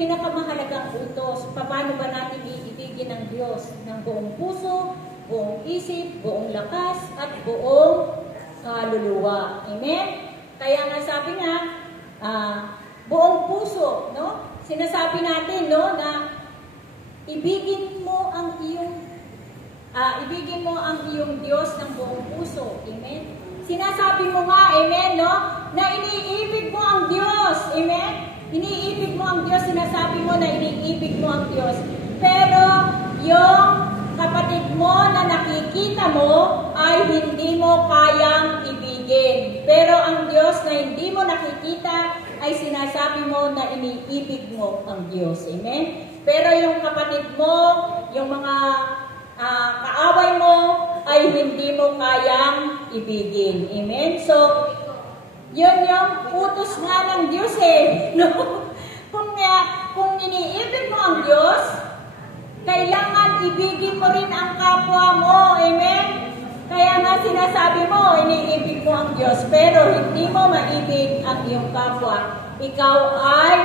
pinakamahalagang utos. Paano ba natin iibigin ang Diyos? Ng buong puso, buong isip, buong lakas, at buong kaluluwa. Amen? Kaya nga sabi nga, buong puso, no? Sinasabi natin, no, na ibigin mo ang iyong Diyos ng buong puso. Amen? Sinasabi mo nga, amen, no, na iniibig mo ang Diyos. Amen? Iniibig mo ang Diyos, sinasabi mo na iniibig mo ang Diyos. Pero yung kapatid mo na nakikita mo ay hindi mo kayang ibigin. Pero ang Diyos na hindi mo nakikita ay sinasabi mo na iniibig mo ang Diyos. Amen? Pero yung kapatid mo, yung mga kaaway mo, ay hindi mo kayang ibigin. Amen? So, yun yung utos nga ng Diyos eh. No? Kung iniibig mo ang Diyos, kailangan ibigin mo rin ang kapwa mo. Amen? Kaya nga sinasabi mo, iniibig mo ang Diyos, pero hindi mo maibig ang iyong kapwa. Ikaw ay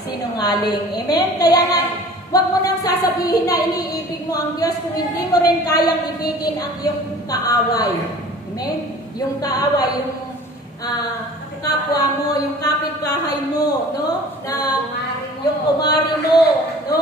sinungaling. Amen? Kaya nga, huwag mo nang sasabihin na iniibig mo ang Diyos kung hindi mo rin kayang ibigin ang iyong kaaway. Amen? Yung kaaway, yung kapwa mo, yung kapitbahay mo, no? Yung umari mo, no?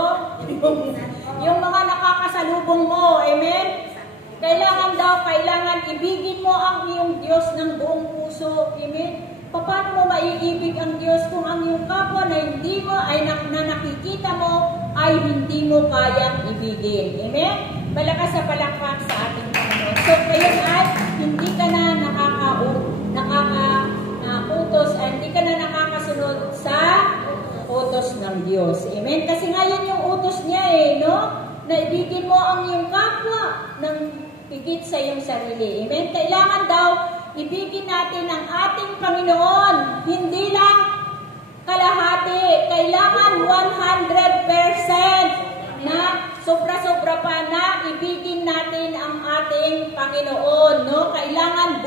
Yung mga nakakasalubong mo. Amen? Kailangan ibigin mo ang iyong Diyos ng buong puso. Amen? Paano mo maiibig ang Diyos kung ang iyong kapwa na hindi mo ay na nakikita mo ay hindi mo kayang ibigin? Amen? Malakas sa palakpak sa ating Panginoon. So, ngayon ay hindi ka na nakaka-utos ay hindi ka na nakakasunod sa utos ng Diyos. Amen? Kasi nga yan yung utos niya eh, no? Na ibigin mo ang iyong kapwa ng higit sa iyong sarili. Amen? Kailangan daw ibigin natin ang ating Panginoon. Hindi lang kalahati. Kailangan 100% na sobra-sobra pa na ibigin natin ang ating Panginoon. No? Kailangan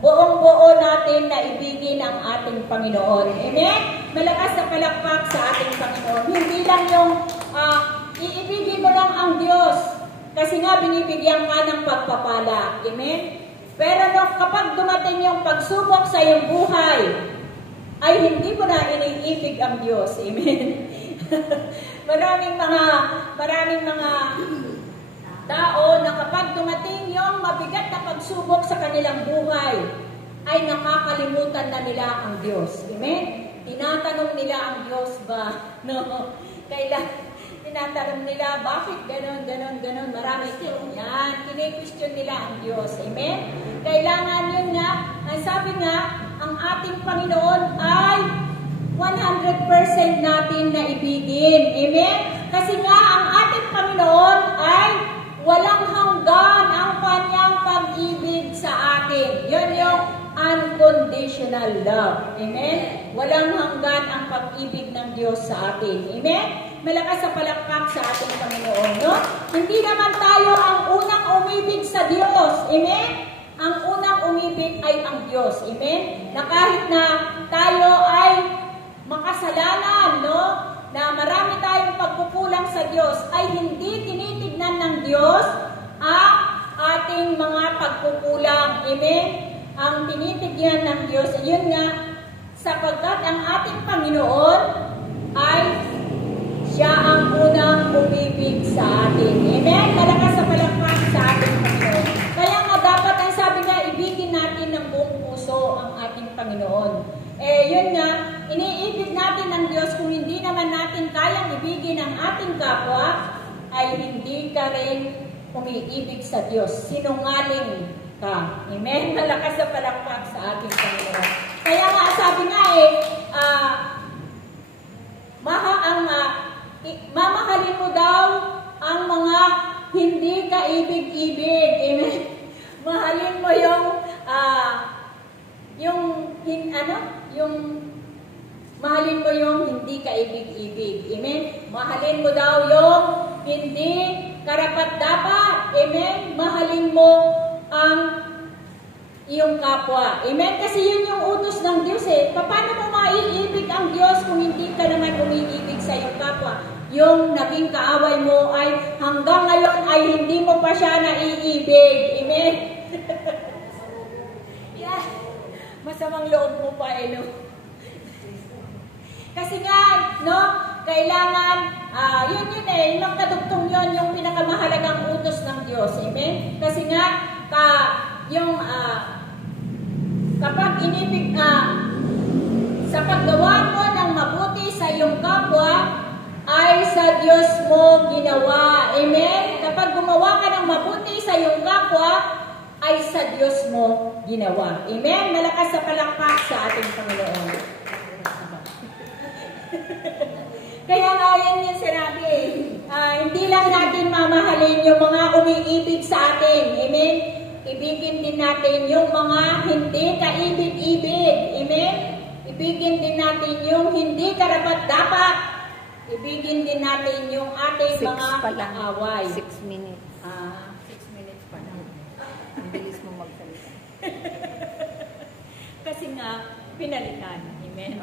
buong-buo natin na ibigin ang ating Panginoon. Amen? Malakas na palakpak sa ating Panginoon. Hindi lang yung iibigin mo lang ang Diyos. Kasi nga binibigyan ka ng pagpapala. Amen? Pero kapag dumating yung pagsubok sa iyong buhay, ay hindi mo na iniibig ang Diyos. Amen? maraming mga tao na kapag dumating yung mabigat na pagsubok sa kanilang buhay, ay nakakalimutan na nila ang Diyos. Amen? Tinatanong nila ang Diyos ba? No. Tinatanong nila, bakit ganon? Marami yan. Kine-question nila ang Diyos. Amen? Kailangan yun nga, ang sabi nga, ang ating Panginoon ay 100% natin na ibigin. Amen? Kasi nga, ang ating Panginoon ay walang hanggan ang kanyang pag-ibig sa atin. Yun yung unconditional love. Amen? Walang hanggan ang pag-ibig ng Diyos sa atin. Amen? Malakas sa palakpak sa ating Panginoon, no? Hindi naman tayo ang unang umibig sa Diyos. Amen? Ang unang umibig ay ang Diyos. Amen? Na kahit na tayo ay makasalanan, no? Na marami tayong pagkukulang sa Diyos, ay hindi tinitignan ng Diyos ang ating mga pagkukulang. Amen? Ang tinitignan ng Diyos, yun nga, sapagkat ang ating Panginoon ay siya ang unang umibig sa atin. Amen? Malakas sa palakpak sa ating Panginoon. Kaya nga dapat ang sabi nga, ibigin natin ng buong puso ang ating Panginoon. Yun nga, iniibig natin ng Diyos kung hindi naman natin kayang ibigin ang ating kapwa, ay hindi ka rin umiibig sa Diyos. Sinungaling ka. Amen? Malakas sa palakpak sa ating Panginoon. Kaya nga, sabi nga mamahalin mo daw ang mga hindi ka ibig-ibig. Amen? Mahalin mo mahalin mo yung hindi ka ibig-ibig. Amen? Mahalin mo daw yung hindi karapat-dapat. Amen? Mahalin mo ang iyong kapwa. Amen? Kasi yun yung utos ng Diyos eh. Paano mo maiibig ang Diyos kung hindi ka naman umiibig kapwa. Yung naging kaaway mo ay hanggang ngayon ay hindi mo pa siya naiibig. Amen? Yeah. Masamang loob mo pa, no? Kasi nga, no, kailangan, yun yung kadugtong yun, yung pinakamahalagang utos ng Diyos. Amen? Kasi nga, kapag inibig, sa paggawa mo ng mabuti sa iyong kapwa, ay sa Diyos mo ginawa. Amen? Kapag gumawa ka ng mabuti sa iyong kapwa, ay sa Diyos mo ginawa. Amen? Malakas sa palakpak sa ating Panginoon. Kaya nga yan yung sinabi hindi lang natin mamahalin yung mga umiibig sa atin. Amen? Ibigin din natin yung mga hindi kaibig-ibig. Amen? Ibigin din natin yung hindi karapat-dapat. Ibigin din natin yung ating mga kaaway. 6 minutes. 6 minutes pa lang. Ang bilis mo magsalita. Kasi nga, pinalitan. Amen?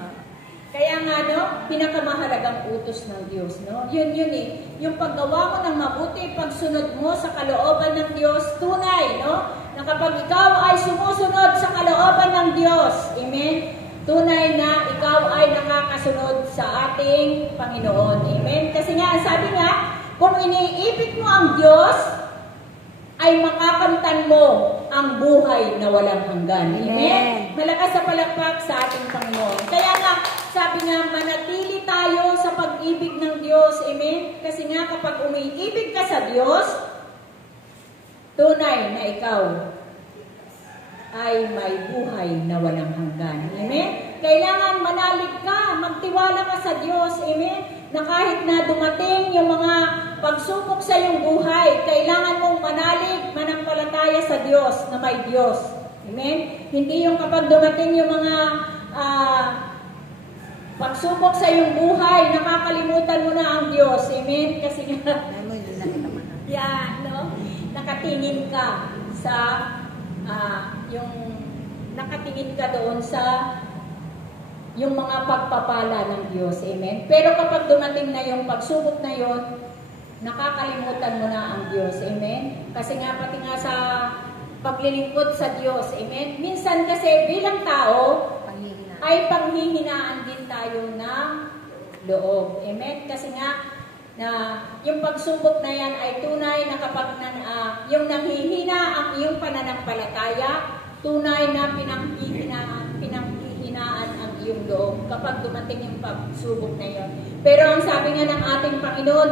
Kaya nga, no, pinakamahalagang utos ng Diyos, no? Yun eh. Yung paggawa mo ng mabuti, pagsunod mo sa kalooban ng Diyos, tunay, no? Na kapag ikaw ay sumusunod sa kalooban ng Diyos, amen? Tunay na ikaw ay nakakasunod sa ating Panginoon. Amen? Kasi nga, sabi nga, kung iniibig mo ang Diyos, ay makakamtan mo ang buhay na walang hanggan. Amen? Malakas sa palakpak sa ating Panginoon. Kaya nga, sabi nga, manatili tayo sa pag-ibig ng Diyos. Amen? Kasi nga, kapag umiibig ka sa Diyos, tunay na ikaw ay may buhay na walang hanggan. Amen? Kailangan manalig ka, magtiwala ka sa Diyos. Amen? Na kahit na dumating yung mga pagsubok sa iyong buhay, kailangan mong manalig, manampalataya sa Diyos na may Diyos. Amen? Hindi yung kapag dumating yung mga pagsubok sa iyong buhay, nakakalimutan mo na ang Diyos. Amen? Kasi nga, no? Nakatingin ka sa nakatingin ka doon sa yung mga pagpapala ng Diyos. Amen? Pero kapag dumating na yung pagsubok na yon, nakakalimutan mo na ang Diyos. Amen? Kasi nga pati nga sa paglilingkod sa Diyos. Amen? Minsan kasi bilang tao, ay panghihinaan din tayo ng loob. Amen? Kasi nga, na yung pagsubok na yan ay tunay na kapag yung nanghihina ang iyong pananampalataya, tunay na pinanghihinaan ang iyong loob kapag dumating yung pagsubok na yan. Pero ang sabi nga ng ating Panginoon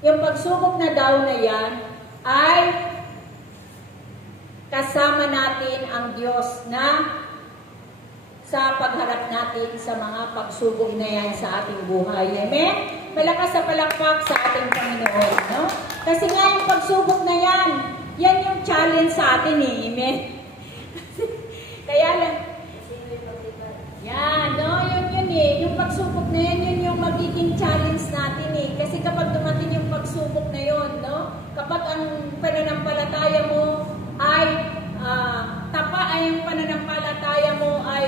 yung pagsubok na daw na yan ay kasama natin ang Diyos na sa pagharap natin sa mga pagsubok na yan sa ating buhay. Amen? Malakas sa palakpak sa ating Panginoon. No? Kasi nga yung pagsubok na yan, yan yung challenge sa atin Amen? Kaya lang, yan, no? Yun yung pagsubok na yan, yun yung magiging challenge natin Kasi kapag dumating yung pagsubok na yun, no? Kapag ang pananampalataya mo ay yung pananampalataya mo ay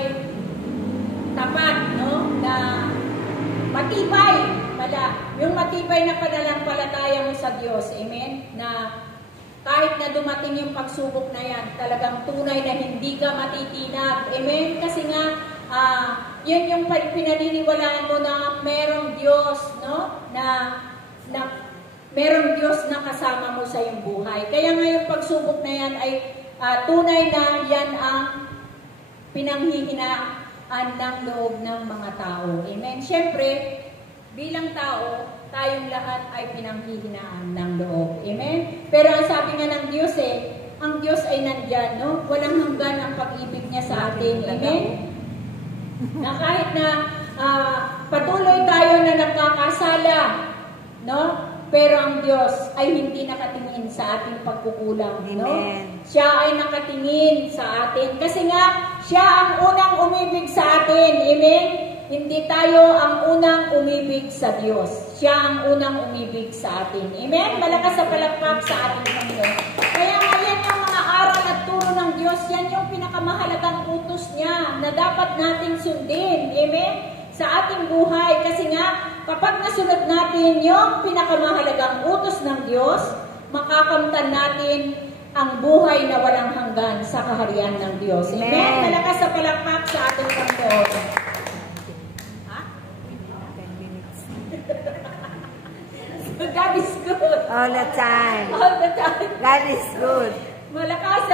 tapat, no? Na matibay pala. Yung matibay na pananampalataya mo sa Diyos. Amen? Na kahit na dumating yung pagsubok na yan, talagang tunay na hindi ka matitinag. Amen? Kasi nga, yun yung pinaniniwalaan mo na merong Diyos, no? Na merong Diyos na kasama mo sa iyong buhay. Kaya nga yung pagsubok na yan ay tunay na yan ang pinanghihinaan ng loob ng mga tao. Amen? Siyempre, bilang tao, tayong lahat ay pinanghihinaan ng loob. Amen? Pero ang sabi nga ng Diyos ang Diyos ay nandyan, no? Walang hanggan ang pag-ibig niya sa atin. Amen? Na kahit na patuloy tayo na nagkakasala, no? Pero ang Diyos ay hindi nakatingin sa ating pagkukulang, no? Siya ay nakatingin sa atin. Kasi nga, siya ang unang umibig sa atin. Amen? Hindi tayo ang unang umibig sa Diyos. Siya ang unang umibig sa atin. Amen? Malakas sa palakpak sa ating Panginoon. Kaya nga yan yung mga aral at turo ng Diyos, yan yung pinakamahalagang utos niya na dapat nating sundin. Amen? sa ating buhay. Kasi nga, kapag nasunod natin yung pinakamahalagang utos ng Diyos, makakamtan natin ang buhay na walang hanggan sa kaharian ng Diyos. Amen? Malakas sa palakpak sa ating Panginoon. Ha? 10 minutes. God is good. All the time. All the time. God is good. Malakas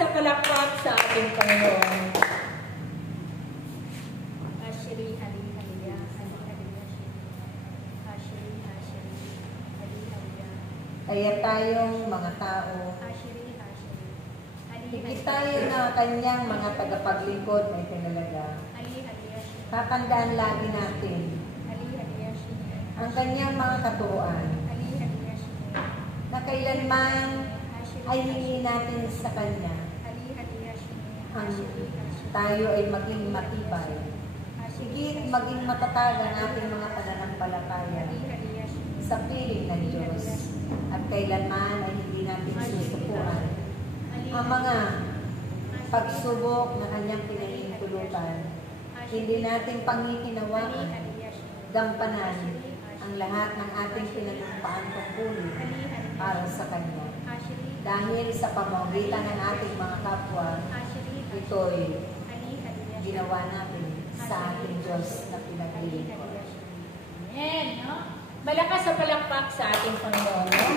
sa palakpak sa ating Panginoon. Ashri, Hali, Haliya, Hali, Haliya, Ashri, Ashri, Hali, Haliya, Kaya tayong mga tao, Ashri, Ashri, Hali, higit tayo na kanyang mga tagapaglingkod na itinalaga. Hali, Haliya, Tatandaan lagi natin Hali, Haliya, ang kanyang mga katuruan Hali, Haliya, na kailanman ay hingi natin sa kanya Hali, Haliya, ang Ashri, Ashri, tayo ay maging matibay. Higit maging matatag ang ating mga pananampalataya Hali, Haliya, sa piling ng Diyos at kailanman ay hindi natin susukuan ang mga pagsubok na kanyang pinahintulutan. Hindi natin pangikinawakan, gampanan ang lahat ng ating pinanumpaan tungkulin para sa kanya. Dahil sa pamamagitan ng ating mga kapwa, ito'y ginawa natin sa ating Diyos na pinaglilingkod. Amen, no? Malakas sa palakpak sa ating Panginoon, no?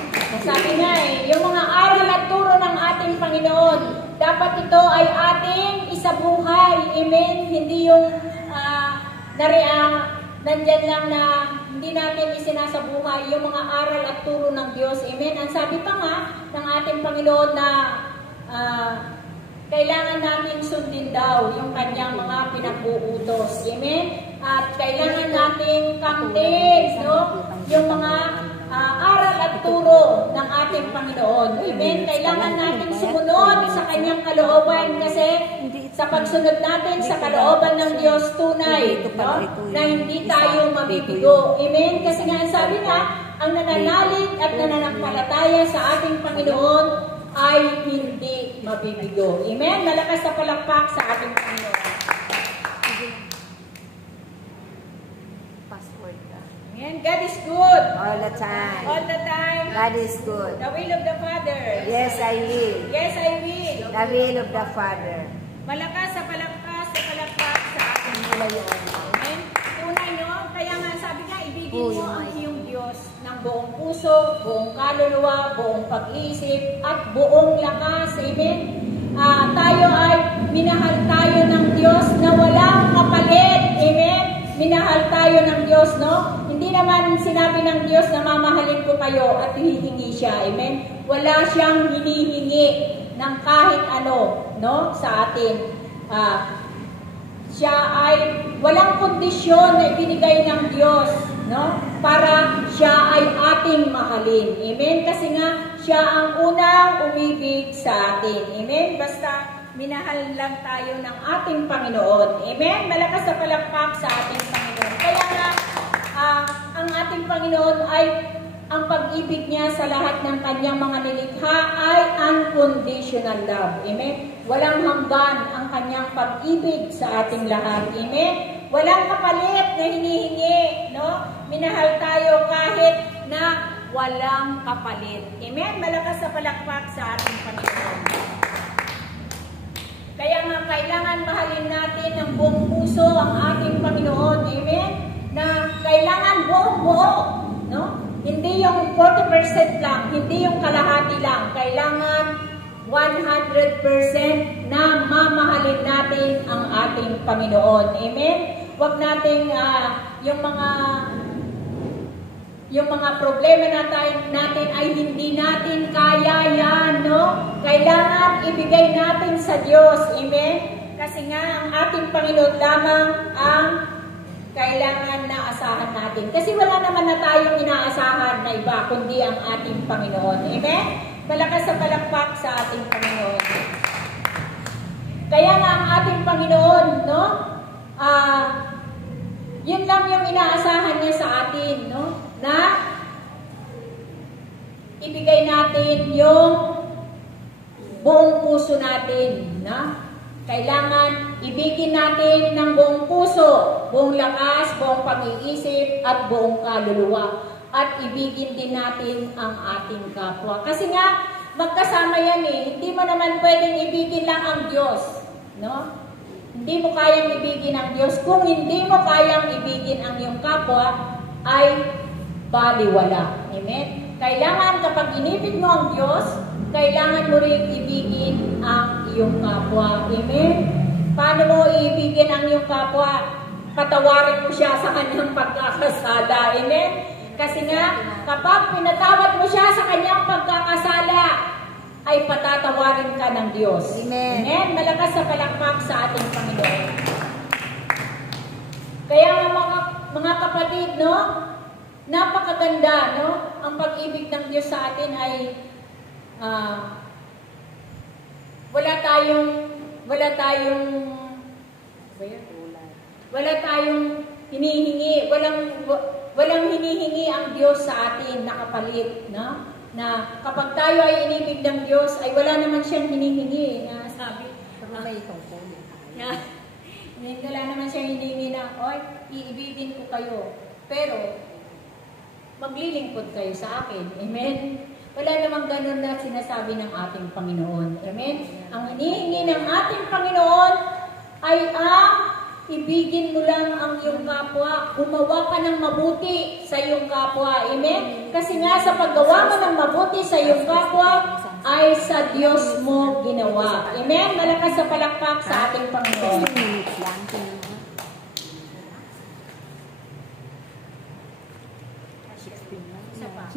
Sabi nga yung mga aral at turo ng ating Panginoon, dapat ito ay ating isabuhay. Amen? Hindi yung nandyan lang na hindi natin isinasabuhay yung mga aral at turo ng Diyos. Amen? Ang sabi pa nga ng ating Panginoon na kailangan namin sundin daw yung kanyang mga pinag-uutos. Amen? At kailangan nating kamtin, no? Yung mga aral at turo ng ating Panginoon. Amen? Kailangan natin sumunod sa kanyang kalooban kasi sa pagsunod natin sa kalooban ng Diyos tunay, no? Na hindi tayo mabibigo. Amen? Kasi nga sabi nga, ang nananalig at nananampalataya sa ating Panginoon ay hindi mabibigo. Amen? Malakas sa palakpak sa ating Panginoon. Password ka. Amen? God is good. All the time. All the time. God is good. The will of the Father. Yes, I will. Yes, I will. The will of the Father. Malakas sa palakpak sa ating Panginoon. Amen? Tunay, no? Kaya nga sabi nga, ibigin mo ang iyong Diyos ng buong puso, buong kaluluwa, buong pag-iisip, at buong lakas. Amen? Tayo ay minahal tayo ng Diyos na walang kapalit. Amen? Minahal tayo ng Diyos, no? Hindi naman sinabi ng Diyos na mamahalin ko kayo at hihingi siya. Amen? Wala siyang hinihingi ng kahit ano, no? Sa atin. Siya ay walang kondisyon na ibinigay ng Diyos, no? Para siya ay ating mahalin. Amen? Kasi nga, siya ang unang umibig sa atin. Amen? Basta minahal lang tayo ng ating Panginoon. Amen? Malakas sa palakpak sa ating Panginoon. Kaya nga, ang ating Panginoon ay ang pag-ibig niya sa lahat ng kanyang mga nilikha ay unconditional love. Amen? Walang hanggan ang kanyang pag-ibig sa ating lahat. Amen? Walang kapalit na hinihingi, no? Minahal tayo kahit na walang kapalit. Amen? Malakas sa palakpak sa ating Panginoon. Kaya nga kailangan mahalin natin ng buong puso ang ating Panginoon. Amen? Na kailangan buong-buo, no? Hindi yung 40% lang, hindi yung kalahati lang. Kailangan 100% na mamahalin natin ang ating Panginoon. Amen? Huwag nating yung mga problema natin ay hindi natin kaya yan, no? Kailangan ibigay natin sa Diyos. Amen? Kasi nga ang ating Panginoon lamang ang kailangan na asahan natin. Kasi wala naman na tayong inaasahan na iba, kundi ang ating Panginoon. Amen? Malakas sa palakpak sa ating Panginoon. Kaya nga ang ating Panginoon, no? Yun lang yung inaasahan niya sa atin, no? Na ibigay natin yung buong puso natin, na Kailangan ibigin natin ng buong puso, buong lakas, buong pag-iisip, at buong kaluluwa. At ibigin din natin ang ating kapwa. Kasi nga, magkasama yan eh. Hindi mo naman pwedeng ibigin lang ang Diyos. No? Hindi mo kayang ibigin ang Diyos. Kung hindi mo kayang ibigin ang iyong kapwa, ay baliwala. Amen? Kailangan kapag inibig mo ang Diyos, kailangan mo rin ibigin ang iyong kapwa. Amen? Paano mo iibigin ang iyong kapwa? Patawarin mo siya sa kanyang pagkakasala. Amen? Kasi nga, kapag pinatawad mo siya sa kanyang pagkakasala, ay patatawarin ka ng Diyos. Amen. Amen? Malakas sa palakpak sa ating Panginoon. Kaya nga mga kapatid, no? Napakaganda, no? Ang pag-ibig ng Diyos sa atin ay wala tayong hinihingi, walang hinihingi ang Diyos sa atin na kapalit, no? Na kapag tayo ay inibig ng Diyos, ay wala naman siyang hinihingi, na sabi. May tungkulin. Wala naman siyang hinihingi na, oy, iibigin ko kayo. Pero, maglilingkod kayo sa akin. Amen? Wala namang ganun na sinasabi ng ating Panginoon. Amen? Ang hinihingi ng ating Panginoon ay ang ibigin mo lang ang iyong kapwa. Gumawa ka ng mabuti sa iyong kapwa. Amen? Kasi nga sa paggawa mo ng mabuti sa iyong kapwa, ay sa Diyos mo ginawa. Amen? Malakas sa palakpak sa ating Panginoon.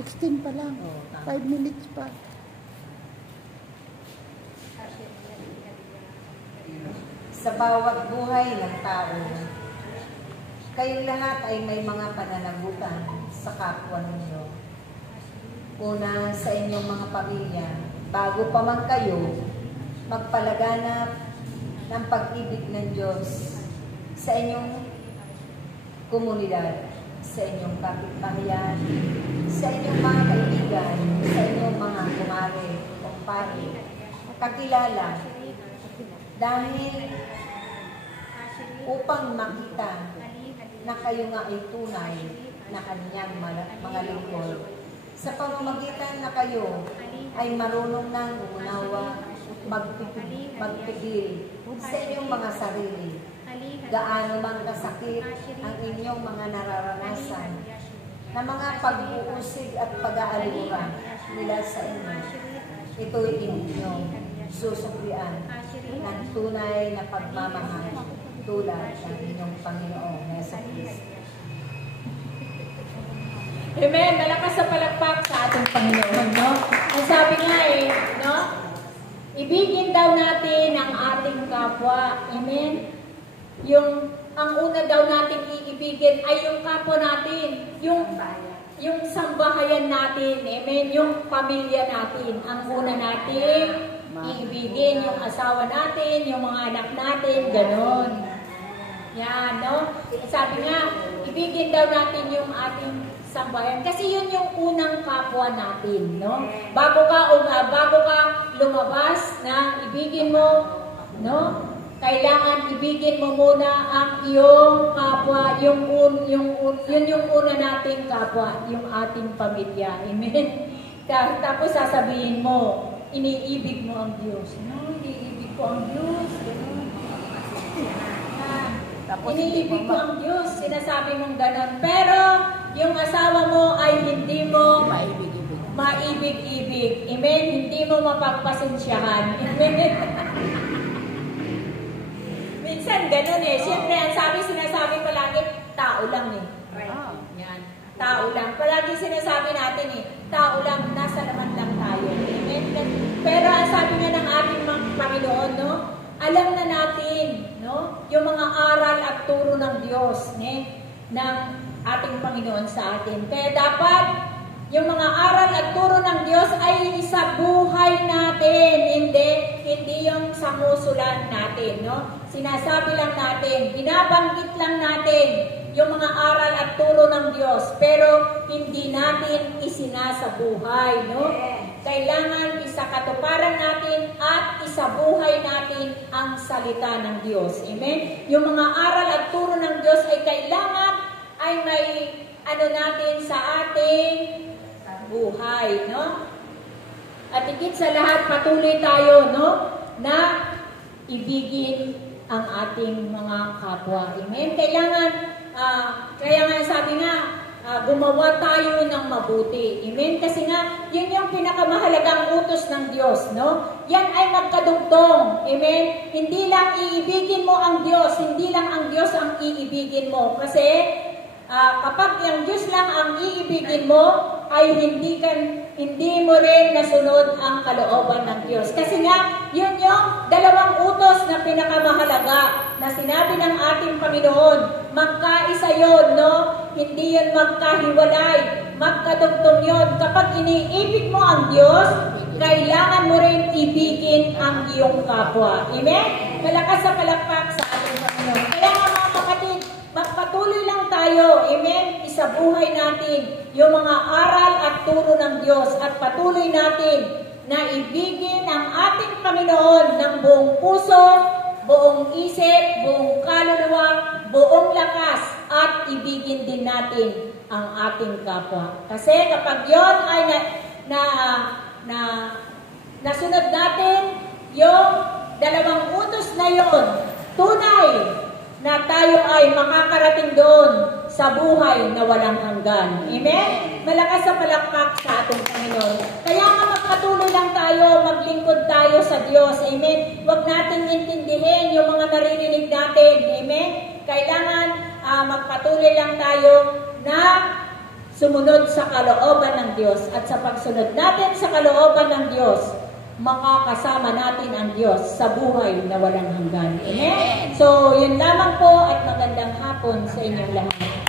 16 pa lang. 5 minutes pa. Sa bawat buhay ng tao, kayong lahat ay may mga pananagutan sa kapwa ninyo. Una, sa inyong mga pamilya, bago pa man kayo magpalaganap ng pag-ibig ng Diyos sa inyong komunidad, sa inyong kapitbahayan, sa inyong mga kaibigan, sa inyong mga kumare, kumpare, kakilala, dahil upang makita na kayo nga ay tunay na kanyang mga lingkod. Sa pamamagitan na kayo ay marunong nang umunawa, magpigil sa inyong mga sarili. Gaano man kasakit ang inyong mga nararanasan na mga pag-uusig at pag-aalura nila sa inyo. Ito'y inyong susuklian ng tunay na pagmamahal tulad ng inyong Panginoong Jesucristo. Amen. Malakas sa palakpak sa ating Panginoon, no? Ang sabi nga no? Ibigin daw natin ang ating kapwa. Amen. Ang una daw natin iibigin ay yung kapwa natin, yung sambahayan natin, amen, yung pamilya natin. Ang una natin iibigin yung asawa natin, yung mga anak natin, ganon. Yan, no? Sabi nga, ibigin daw natin yung ating sambahayan. Kasi yun yung unang kapwa natin, no? Bago ka lumabas na ibigin mo, no? Kailangan ibigin mo muna ang iyong kapwa, yun yung una nating kapwa, yung ating pamilya. Amen? Tapos sasabihin mo, iniibig mo ang Diyos. No, iniibig ko ang Diyos. Iniibig ko ang Diyos, sinasabi mong ganon. Pero, yung asawa mo ay hindi mo maibig-ibig. Amen? Hindi mo mapagpasensyahan. Amen? Minsan ganun Siyempre, ang sinasabi palagi, tao lang Yan. Tao lang. Palagi sinasabi natin tao lang, nasa laman lang tayo. Amen? Pero ang sabi nga ng ating Panginoon, no? Alam na natin, no? Yung mga aral at turo ng Diyos, ng ating Panginoon sa atin. Kaya dapat, yung mga aral at turo ng Diyos ay isa buhay natin, hindi yung samusulan natin, no? Sinasabi lang natin, binabanggit lang natin yung mga aral at turo ng Diyos, pero hindi natin isinasabuhay, no? Kailangan isakatuparan natin at isabuhay natin ang salita ng Diyos. Amen? Yung mga aral at turo ng Diyos ay kailangan ay may natin sa ating buhay, no? At higit sa lahat, patuloy tayo, no? Na ibigin ang ating mga kapwa. Amen? Kailangan, kaya nga sabi nga, gumawa tayo ng mabuti. Amen? Kasi nga, yun yung pinakamahalagang utos ng Diyos, no? Yan ay magkadugtong. Amen? Hindi lang iibigin mo ang Diyos, hindi lang ang Diyos ang iibigin mo. Kasi, kapag yung Diyos lang ang iibigin mo, ay hindi mo rin nasunod ang kalooban ng Diyos. Kasi nga, yun yung dalawang utos na pinakamahalaga na sinabi ng ating Panginoon. Magkaisa yun, no? Hindi yun magkahiwalay. Magkadugtong yun. Kapag iniibig mo ang Diyos, kailangan mo rin ibigin ang iyong kapwa. Amen? Malakas sa palakpak sa ating Panginoon. Kaya nga mga kapatid, magpatuloy lang tayo. Amen? Isabuhay natin yung mga aral at turo ng Diyos at patuloy natin na ibigin ang ating Panginoon ng buong puso, buong isip, buong kaluluwa, buong lakas at ibigin din natin ang ating kapwa. Kasi kapag yon ay nasunod natin yung dalawang utos na yon, tunay na tayo ay makakarating doon sa buhay na walang hanggan. Amen? Malakas sa palakpak sa ating Panginoon. Kaya nga magpatuloy lang tayo, maglingkod tayo sa Diyos. Amen? Huwag natin intindihin yung mga naririnig natin. Amen? Kailangan magpatuloy lang tayo na sumunod sa kalooban ng Diyos. At sa pagsunod natin sa kalooban ng Diyos, makakasama natin ang Diyos sa buhay na walang hanggan. Amen? So, yun lamang po at magandang hapon sa inyong lahat.